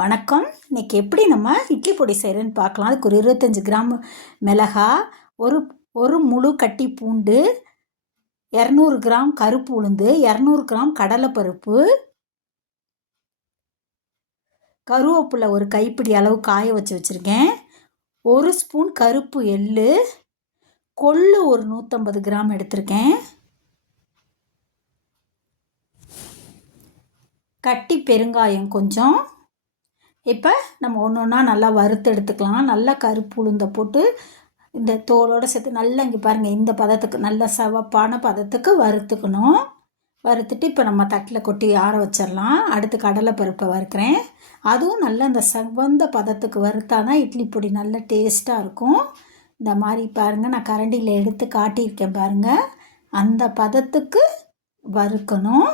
வணக்கம். இன்னைக்கு எப்படி நம்ம இட்லி பொடி செய்கிறேன்னு பார்க்கலாம். அதுக்கு ஒரு 25 கிராம் மிளகா, ஒரு ஒரு முழு கட்டி பூண்டு, 200 கிராம் கருப்பு உளுந்து, 200 கிராம் கடலைப்பருப்பு, கருவேப்பிலை ஒரு கைப்பிடி அளவு காய வச்சுருக்கேன், ஒரு ஸ்பூன் கருப்பு எள்ளு, கொள்ளு ஒரு 150 கிராம் எடுத்திருக்கேன், கட்டி பெருங்காயம் கொஞ்சம். இப்போ நம்ம ஒன்று ஒன்றா நல்லா வறுத்து எடுத்துக்கலாம். நல்லா கருப்பு உளுந்தை போட்டு இந்த தோலோடு சேர்த்து நல்லா இங்கே பாருங்கள், இந்த பதத்துக்கு நல்ல சிவப்பான பதத்துக்கு வறுத்துக்கணும். வறுத்துட்டு இப்போ நம்ம தட்டில் கொட்டி ஆற வச்சிடலாம். அடுத்து கடலைப்பருப்பை வறுக்கிறேன். அதுவும் நல்ல இந்த செவந்த பதத்துக்கு வறுத்தா தான் இட்லி பொடி நல்ல டேஸ்ட்டாக இருக்கும். இந்த மாதிரி பாருங்கள், நான் கரண்டியில் எடுத்து காட்டியிருக்கேன் பாருங்கள், அந்த பதத்துக்கு வறுக்கணும்.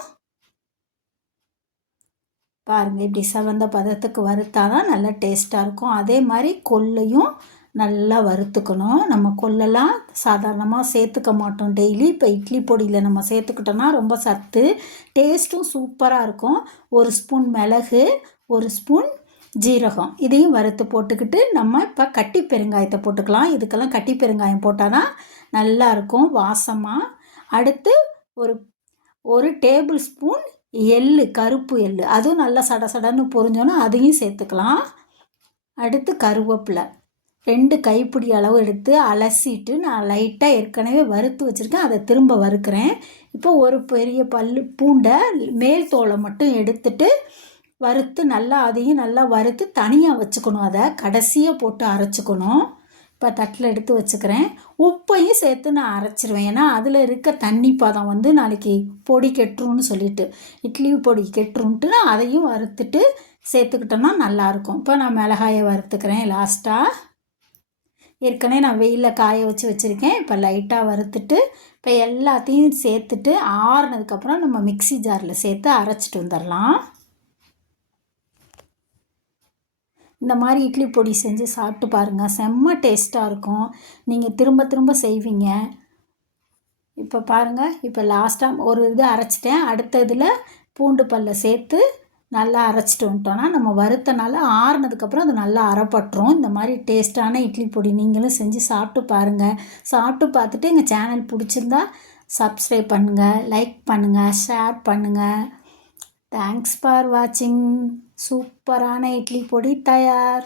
பாருங்கள், இப்படி செவந்த பதத்துக்கு வறுத்தா தான் நல்லா டேஸ்ட்டாக இருக்கும். அதே மாதிரி கொள்ளையும் நல்லா வறுத்துக்கணும். நம்ம கொள்ளெல்லாம் சாதாரணமாக சேர்த்துக்க மாட்டோம் டெய்லி. இப்போ இட்லி பொடியில் நம்ம சேர்த்துக்கிட்டோன்னா ரொம்ப சத்து, டேஸ்ட்டும் சூப்பராக இருக்கும். ஒரு ஸ்பூன் மிளகு, ஒரு ஸ்பூன் ஜீரகம், இதையும் வறுத்து போட்டுக்கிட்டு நம்ம இப்போ கட்டி பெருங்காயத்தை போட்டுக்கலாம். இதுக்கெல்லாம் கட்டி பெருங்காயம் போட்டால் தான் நல்லாயிருக்கும் வாசமாக. அடுத்து ஒரு ஒரு டேபிள் ஸ்பூன் எள்ளு, கருப்பு எள்ளு, அதுவும் நல்லா சடசடன்னு பொரிஞ்சோன்னா அதையும் சேர்த்துக்கலாம். அடுத்து கருவேப்பிலை 2 கைப்பிடி அளவு எடுத்து அலசிட்டு நான் லைட்டாக ஏற்கனவே வறுத்து வச்சுருக்கேன், அதை திரும்ப வறுக்கிறேன். இப்போ ஒரு பெரிய பூண்டை மேல் தோலை மட்டும் எடுத்துட்டு வறுத்து நல்லா அதையும் நல்லா வறுத்து தனியாக வச்சுக்கணும். அதை கடைசியாக போட்டு அரைச்சிக்கணும். இப்போ தட்டில் எடுத்து வச்சுக்கிறேன். உப்பையும் சேர்த்து நான் அரைச்சிருவேன். ஏன்னா அதில் இருக்க தண்ணி பதம் வந்து நாளைக்கு பொடி கெட்டுருன்னு சொல்லிட்டு, இட்லி பொடி கெட்டுருன்ட்டு நான் அதையும் வறுத்துட்டு சேர்த்துக்கிட்டோன்னா நல்லாயிருக்கும். இப்போ நான் மிளகாயை வறுத்துக்கிறேன் லாஸ்ட்டாக. ஏற்கனவே நான் வெயிலில் காய வச்சுருக்கேன். இப்போ லைட்டாக வறுத்துட்டு இப்போ எல்லாத்தையும் சேர்த்துட்டு ஆறுனதுக்கப்புறம் நம்ம மிக்சி ஜாரில் சேர்த்து அரைச்சிட்டு வந்துடலாம். இந்த மாதிரி இட்லி பொடி செஞ்சு சாப்பிட்டு பாருங்கள், செம்ம டேஸ்ட்டாக இருக்கும். நீங்கள் திரும்ப திரும்ப செய்வீங்க. இப்போ பாருங்கள், இப்போ லாஸ்ட்டாக ஒரு இது அரைச்சிட்டேன். அடுத்த இதில் பூண்டு பல்லை சேர்த்து நல்லா அரைச்சிட்டு வந்துட்டோன்னா நம்ம வறுத்தனால ஆறுனதுக்கப்புறம் அது நல்லா அரைப்பட்டுரும். இந்த மாதிரி டேஸ்ட்டான இட்லி பொடி நீங்களும் செஞ்சு சாப்பிட்டு பாருங்கள். சாப்பிட்டு பார்த்துட்டு எங்கள் சேனல் பிடிச்சிருந்தா சப்ஸ்கிரைப் பண்ணுங்கள், லைக் பண்ணுங்கள், ஷேர் பண்ணுங்கள். தேங்க்ஸ் ஃபார் வாட்சிங். சூப்பரான இட்லி பொடி தயார்.